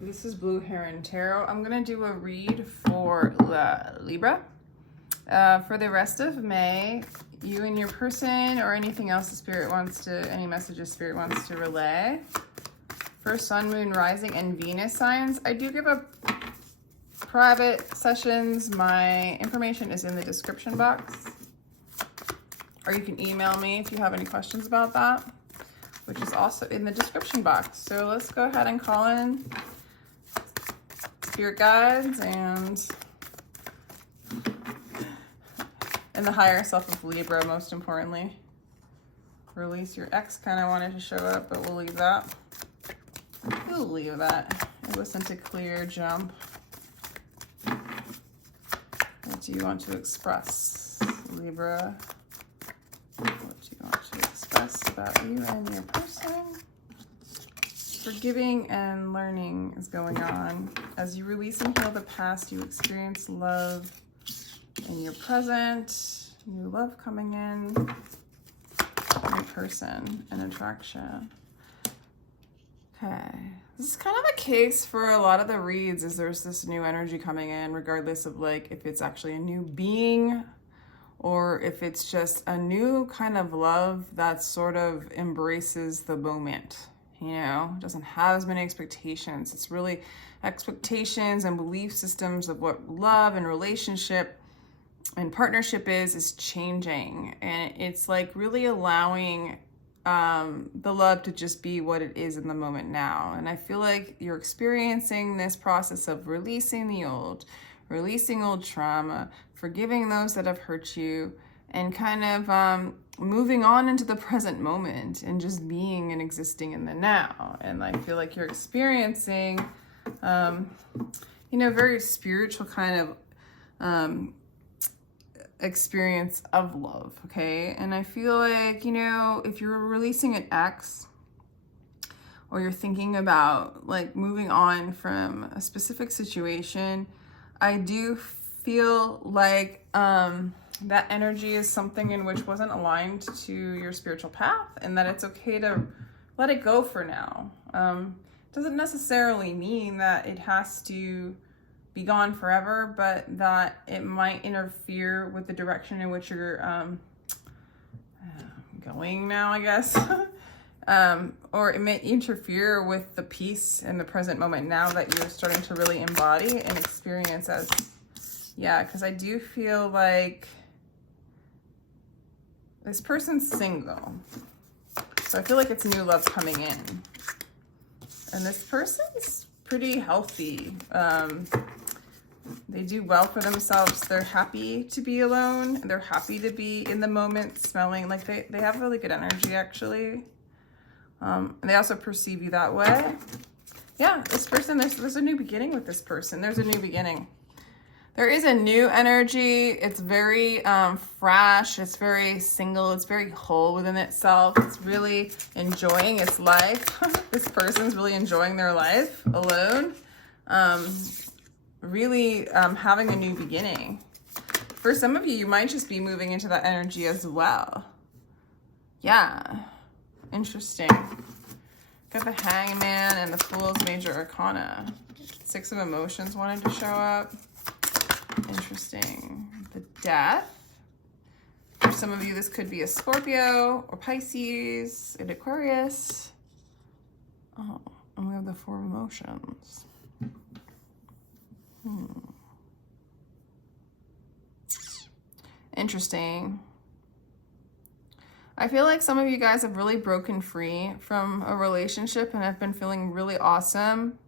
This is Blue Heron Tarot. I'm going to do a read for Libra. For the rest of May, you and your person or anything else the Spirit wants to, any messages Spirit wants to relay. For Sun, Moon, Rising, and Venus signs, I do give up private sessions. My information is in the description box. Or you can email me if you have any questions about that, which is also in the description box. So let's go ahead and call in Spirit guides and the higher self of Libra, most importantly. Release your ex, kind of wanted to show up, but we'll leave that. We'll leave that. Listen to clear jump. What do you want to express, Libra? What do you want to express about you and your person? Forgiving and learning is going on. As you release and heal the past, you experience love in your present, new love coming in, new person, and attraction. Okay. This is kind of the case for a lot of the reads, is there's this new energy coming in, regardless of like if it's actually a new being or if it's just a new kind of love that sort of embraces the moment. You know, doesn't have as many expectations. It's really expectations and belief systems of what love and relationship and partnership is changing. And it's like really allowing the love to just be what it is in the moment now. And I feel like you're experiencing this process of releasing the old, releasing old trauma, forgiving those that have hurt you, and kind of moving on into the present moment and just being and existing in the now. And I feel like you're experiencing, very spiritual kind of experience of love, okay? And I feel like, if you're releasing an ex or you're thinking about like moving on from a specific situation, I do feel like that energy is something in which wasn't aligned to your spiritual path, and that it's okay to let it go for now. Doesn't necessarily mean that it has to be gone forever, but that it might interfere with the direction in which you're going now, I guess. Or it may interfere with the peace in the present moment now that you're starting to really embody and experience as, because I do feel like this person's single. So I feel like it's new love coming in. And this person's pretty healthy. They do well for themselves. They're happy to be alone. They're happy to be in the moment, smelling like they have really good energy, actually. And they also perceive you that way. Yeah, this person, there's a new beginning with this person. There's a new beginning. There is a new energy. It's very fresh. It's very single. It's very whole within itself. It's really enjoying its life. This person's really enjoying their life alone. Really having a new beginning. For some of you, you might just be moving into that energy as well. Yeah. Interesting. Got the Hangman and the Fool's Major Arcana. Six of Emotions wanted to show up. Interesting. The Death. For some of you, this could be a Scorpio or Pisces, an Aquarius. Oh, and we have the Four of Emotions. Interesting. I feel like some of you guys have really broken free from a relationship and have been feeling really awesome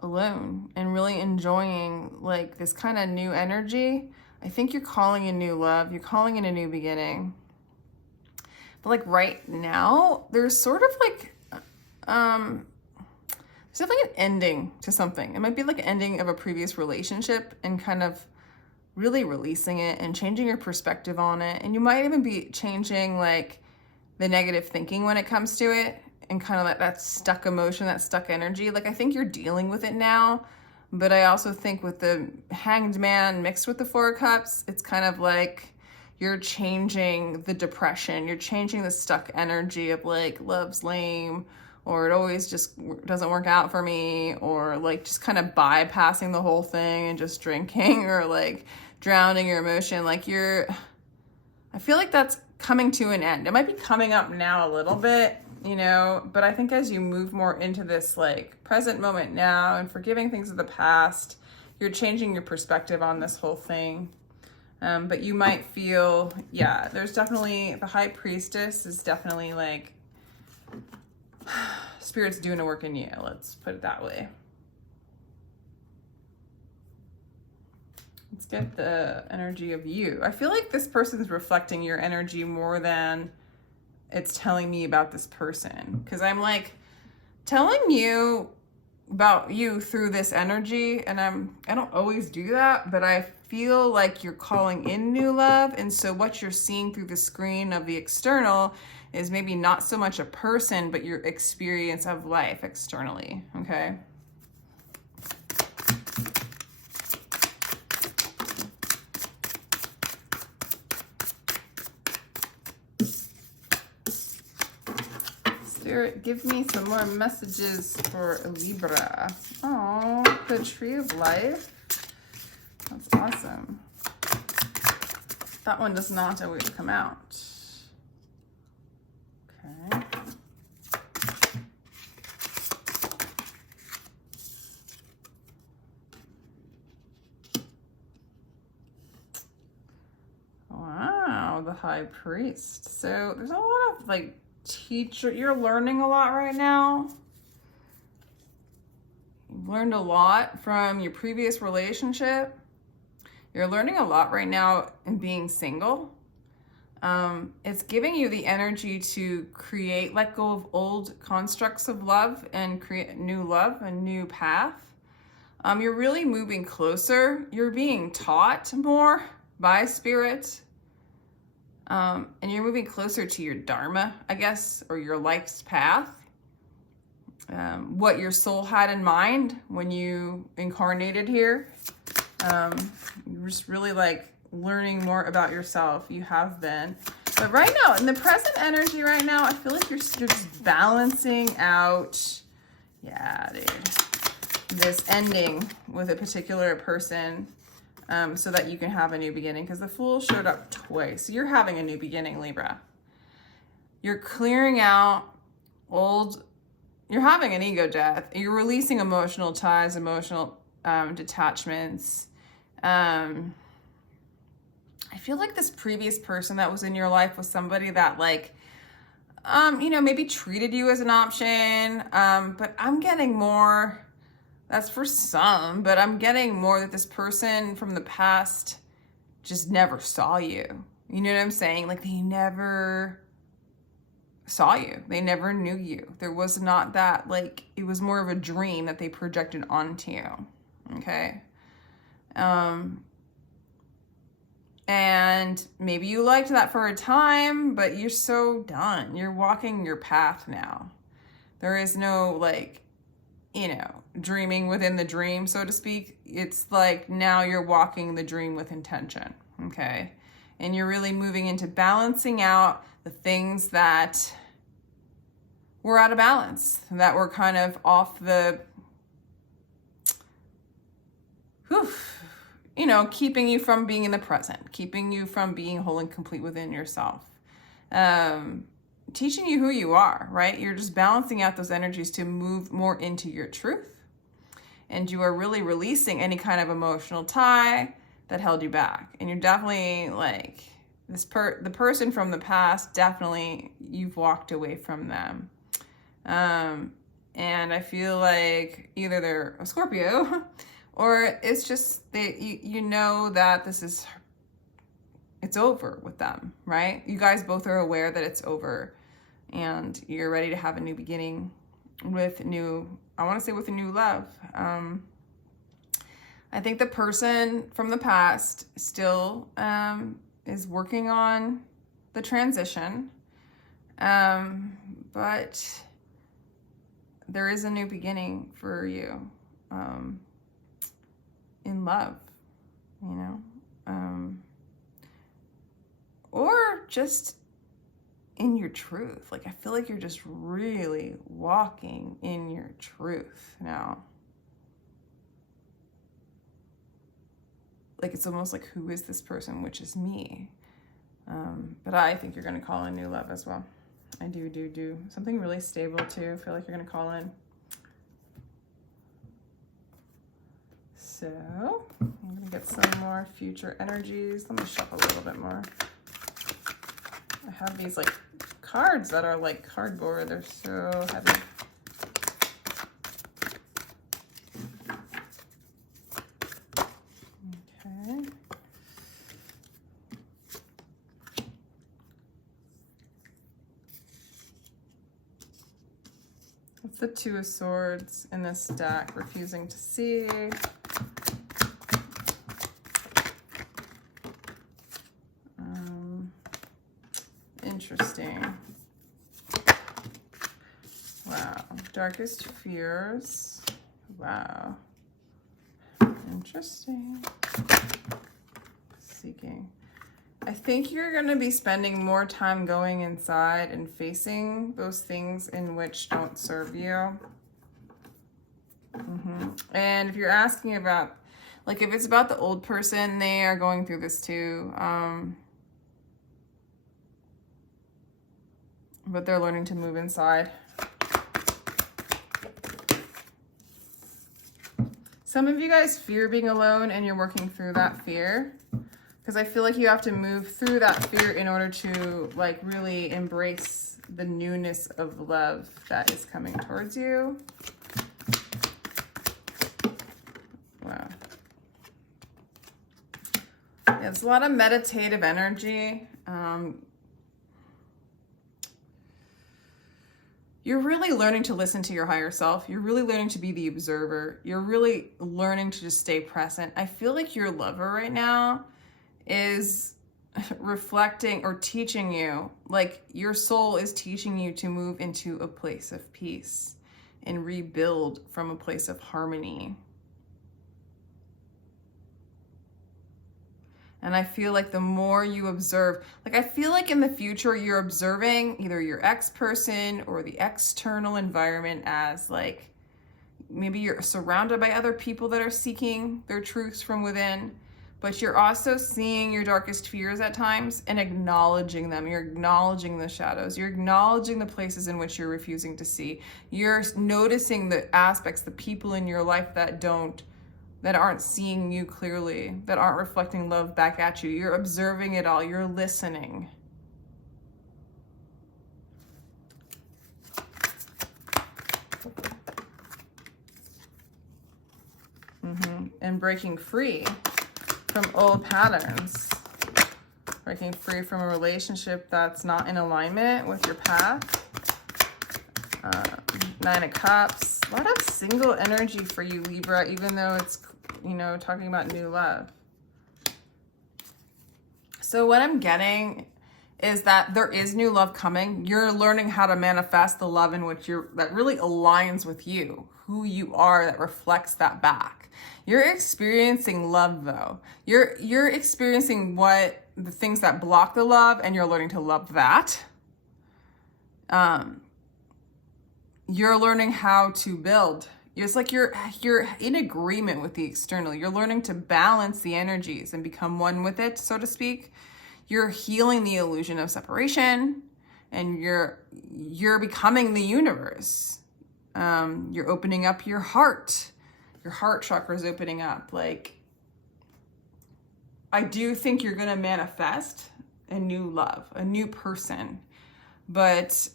alone and really enjoying like this kind of new energy. I think you're calling in new love. You're calling in a new beginning. But like right now, there's sort of like, there's definitely an ending to something. It might be like an ending of a previous relationship and kind of really releasing it and changing your perspective on it. And you might even be changing like the negative thinking when it comes to it and kind of like that stuck emotion, that stuck energy. Like I think you're dealing with it now, but I also think with the Hanged Man mixed with the Four of Cups, it's kind of like you're changing the depression. You're changing the stuck energy of like love's lame or it always just doesn't work out for me, or like just kind of bypassing the whole thing and just drinking, or like drowning your emotion. Like I feel like that's coming to an end. It might be coming up now a little bit, you know, but I think as you move more into this like present moment now and forgiving things of the past, you're changing your perspective on this whole thing. But you might feel, yeah, there's definitely, the High Priestess is definitely like, Spirit's doing a work in you. Let's put it that way. Let's get the energy of you. I feel like this person's reflecting your energy more than it's telling me about this person. Because I'm like telling you about you through this energy, and I don't always do that, but I feel like you're calling in new love. And so what you're seeing through the screen of the external is maybe not so much a person, but your experience of life externally, okay? Spirit, give me some more messages for Libra. Oh, the Tree of Life. That's awesome. That one does not always come out. Okay. Wow, the High Priest. So there's a lot of like you're learning a lot right now. You've learned a lot from your previous relationship. You're learning a lot right now in being single. It's giving you the energy to let go of old constructs of love and create new love, a new path. You're really moving closer. You're being taught more by Spirit. And you're moving closer to your Dharma, I guess, or your life's path. What your soul had in mind when you incarnated here. You're just really like learning more about yourself. You have been. But right now, in the present energy right now, I feel like you're just balancing out, yeah, dude, this ending with a particular person. So that you can have a new beginning, because the Fool showed up twice. So you're having a new beginning, Libra. You're clearing out you're having an ego death. You're releasing emotional ties, emotional detachments. I feel like this previous person that was in your life was somebody that like, you know, maybe treated you as an option. But I'm getting more. That's for some, but I'm getting more that this person from the past just never saw you. You know what I'm saying? Like they never saw you. They never knew you. There was not that, like, it was more of a dream that they projected onto you. Okay? And maybe you liked that for a time, but you're so done. You're walking your path now. There is no, like, you know, dreaming within the dream, so to speak. It's like now you're walking the dream with intention, okay? And you're really moving into balancing out the things that were out of balance, that were kind of off the, you know, keeping you from being in the present, keeping you from being whole and complete within yourself. Teaching you who you are, right? You're just balancing out those energies to move more into your truth. And you are really releasing any kind of emotional tie that held you back. And you're definitely like, the person from the past, definitely you've walked away from them. And I feel like either they're a Scorpio or it's just, you know that it's over with them, right? You guys both are aware that it's over and you're ready to have a new beginning with a new love. I think the person from the past still is working on the transition, but there is a new beginning for you in love, you know, or just in your truth. Like, I feel like you're just really walking in your truth now. Like, it's almost like, who is this person? Which is me. But I think you're going to call in new love as well. I do. Something really stable too. I feel like you're going to call in. So, I'm going to get some more future energies. Let me shuffle a little bit more. I have these like cards that are like cardboard. They're so heavy. Okay. It's the Two of Swords in this deck, refusing to see. Interesting. Wow. Darkest fears. Wow. Interesting. Seeking. I think you're going to be spending more time going inside and facing those things in which don't serve you. And if you're asking about, like, if it's about the old person, they are going through this too. But they're learning to move inside. Some of you guys fear being alone, and you're working through that fear. Because I feel like you have to move through that fear in order to, like, really embrace the newness of love that is coming towards you. Wow. Yeah, there's a lot of meditative energy. You're really learning to listen to your higher self. You're really learning to be the observer. You're really learning to just stay present. I feel like your lover right now is reflecting or teaching you, like your soul is teaching you to move into a place of peace and rebuild from a place of harmony. And I feel like the more you observe, like I feel like in the future you're observing either your ex-person or the external environment as like, maybe you're surrounded by other people that are seeking their truths from within, but you're also seeing your darkest fears at times and acknowledging them. You're acknowledging the shadows. You're acknowledging the places in which you're refusing to see. You're noticing the aspects, the people in your life that aren't seeing you clearly, that aren't reflecting love back at you. You're observing it all. You're listening. And breaking free from old patterns. Breaking free from a relationship that's not in alignment with your path. Nine of Cups. A lot of single energy for you, Libra, even though it's, you know, talking about new love. So what I'm getting is that there is new love coming. You're learning how to manifest the love in which that really aligns with you, who you are, that reflects that back. You're experiencing love though. You're experiencing the things that block the love, and you're learning to love that. You're learning how to build. It's like you're in agreement with the external. You're learning to balance the energies and become one with it, so to speak. You're healing the illusion of separation, and you're becoming the universe. You're opening up your heart. Your heart chakra is opening up. Like, I do think you're going to manifest a new love, a new person, but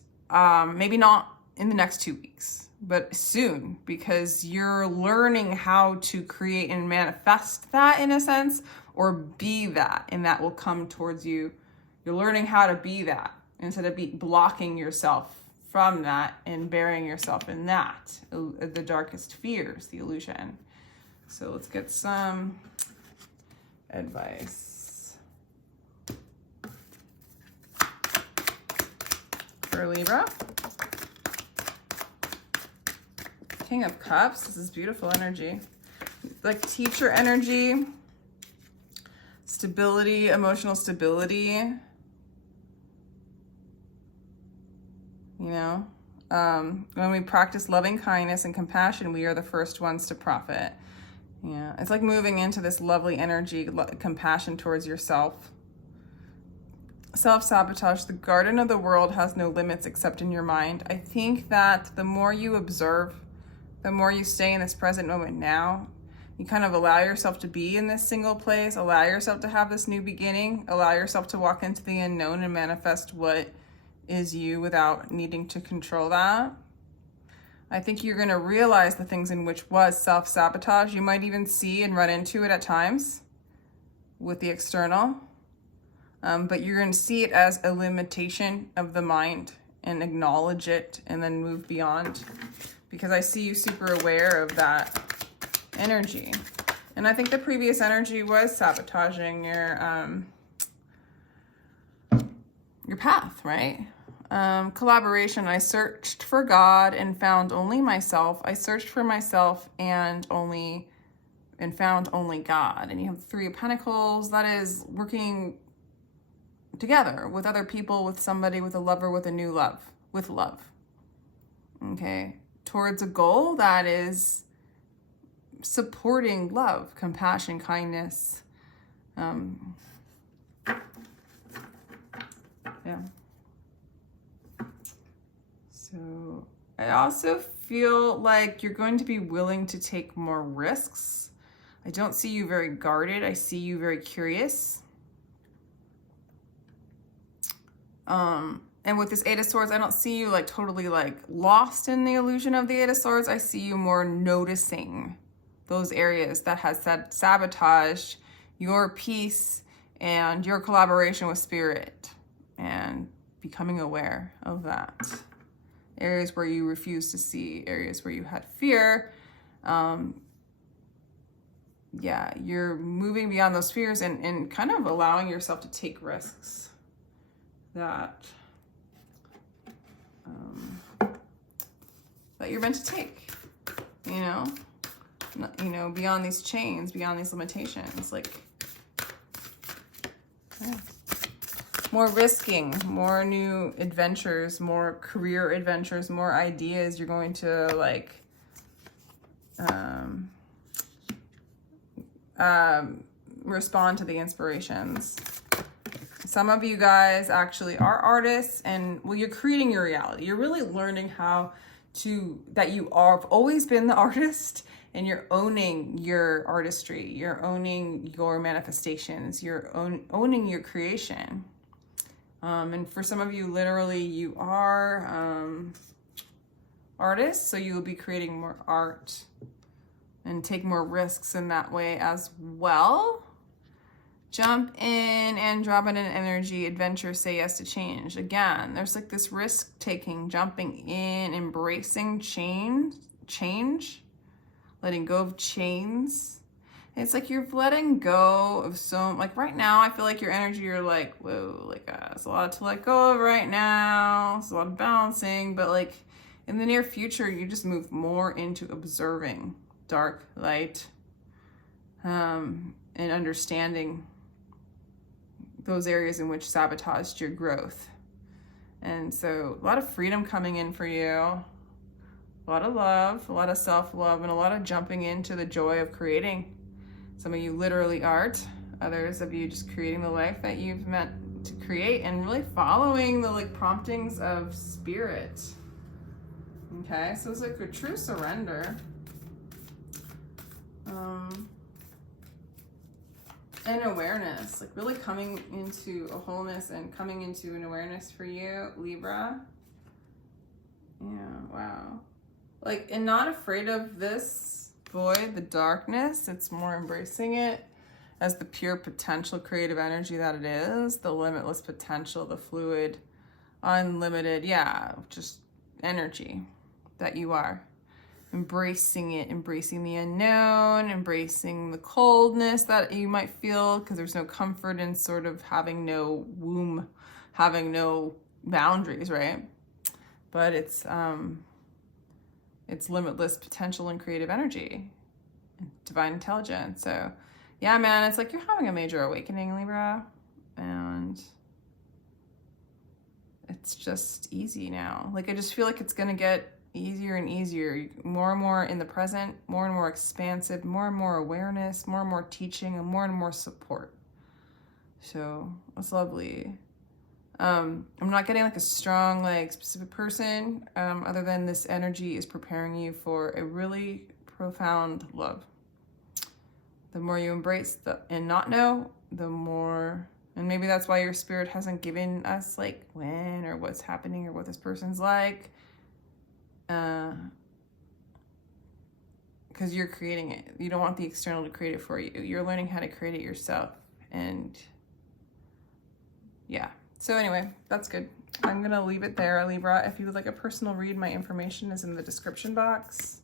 maybe not in the next 2 weeks, but soon, because you're learning how to create and manifest that in a sense, or be that, and that will come towards you. You're learning how to be that instead of blocking yourself from that and burying yourself in that, the darkest fears, the illusion. So let's get some advice for Libra. King of Cups. This is beautiful energy. Like teacher energy, stability, emotional stability. you know? When we practice loving kindness and compassion, we are the first ones to profit. Yeah, it's like moving into this lovely energy, compassion towards yourself. Self-sabotage. The garden of the world has no limits except in your mind. I think that the more you observe, the more you stay in this present moment now, you kind of allow yourself to be in this single place, allow yourself to have this new beginning, allow yourself to walk into the unknown and manifest what is you without needing to control that. I think you're going to realize the things in which was self-sabotage. You might even see and run into it at times with the external, but you're going to see it as a limitation of the mind and acknowledge it and then move beyond, because I see you super aware of that energy. And I think the previous energy was sabotaging your path, right? Collaboration. I searched for God and found only myself. I searched for myself and found only God. And you have 3 of Pentacles. That is working together with other people, with somebody, with a lover, with a new love, with love. Okay. Towards a goal that is supporting love, compassion, kindness. Yeah. So I also feel like you're going to be willing to take more risks. I don't see you very guarded. I see you very curious. And with this 8 of Swords, I don't see you like totally like lost in the illusion of the 8 of Swords. I see you more noticing those areas that has sabotaged your peace and your collaboration with spirit, and becoming aware of that. Areas where you refuse to see, areas where you had fear. Yeah, you're moving beyond those fears and kind of allowing yourself to take risks that you're meant to take, you know, beyond these chains, beyond these limitations, like, yeah. More risking, more new adventures, more career adventures, more ideas. You're going to like respond to the inspirations. Some of you guys actually are artists, and well, you're creating your reality. You're really learning how that you have always been the artist, and you're owning your artistry. You're owning your manifestations. You're owning your creation. And for some of you, literally, you are artists, so you will be creating more art and take more risks in that way as well. Jump in and drop in an energy, adventure, say yes to change. Again, there's like this risk taking, jumping in, embracing change, letting go of chains. It's like you're letting go of like right now, I feel like your energy, you're like, whoa, like it's a lot to let go of right now. It's a lot of balancing, but like in the near future, you just move more into observing dark, light, and understanding those areas in which sabotaged your growth. And so a lot of freedom coming in for you, a lot of love, a lot of self-love, and a lot of jumping into the joy of creating. Some of you literally art, others of you just creating the life that you've meant to create and really following the like promptings of spirit. Okay, so it's like a true surrender. And awareness, like really coming into a wholeness and coming into an awareness for you, Libra. Yeah, wow. Like, and not afraid of this void, the darkness. It's more embracing it as the pure potential creative energy that it is, the limitless potential, the fluid, unlimited, yeah, just energy that you are. Embracing it, embracing the unknown, embracing the coldness that you might feel because there's no comfort in sort of having no womb, having no boundaries, right? But it's limitless potential and creative energy, divine intelligence. So yeah, man, it's like you're having a major awakening, Libra, and it's just easy now. Like, I just feel like it's gonna get easier and easier, more and more in the present, more and more expansive, more and more awareness, more and more teaching, and more support. So that's lovely. I'm not getting like a strong, like specific person, other than this energy is preparing you for a really profound love. The more you embrace and not know, the more, and maybe that's why your spirit hasn't given us like when or what's happening or what this person's like, because you're creating it. You don't want the external to create it for you. You're learning how to create it yourself. And yeah. So anyway, that's good. I'm gonna leave it there, Libra. If you would like a personal read, my information is in the description box.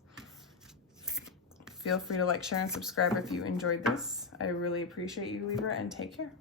Feel free to like, share, and subscribe if you enjoyed this. I really appreciate you, Libra, and take care.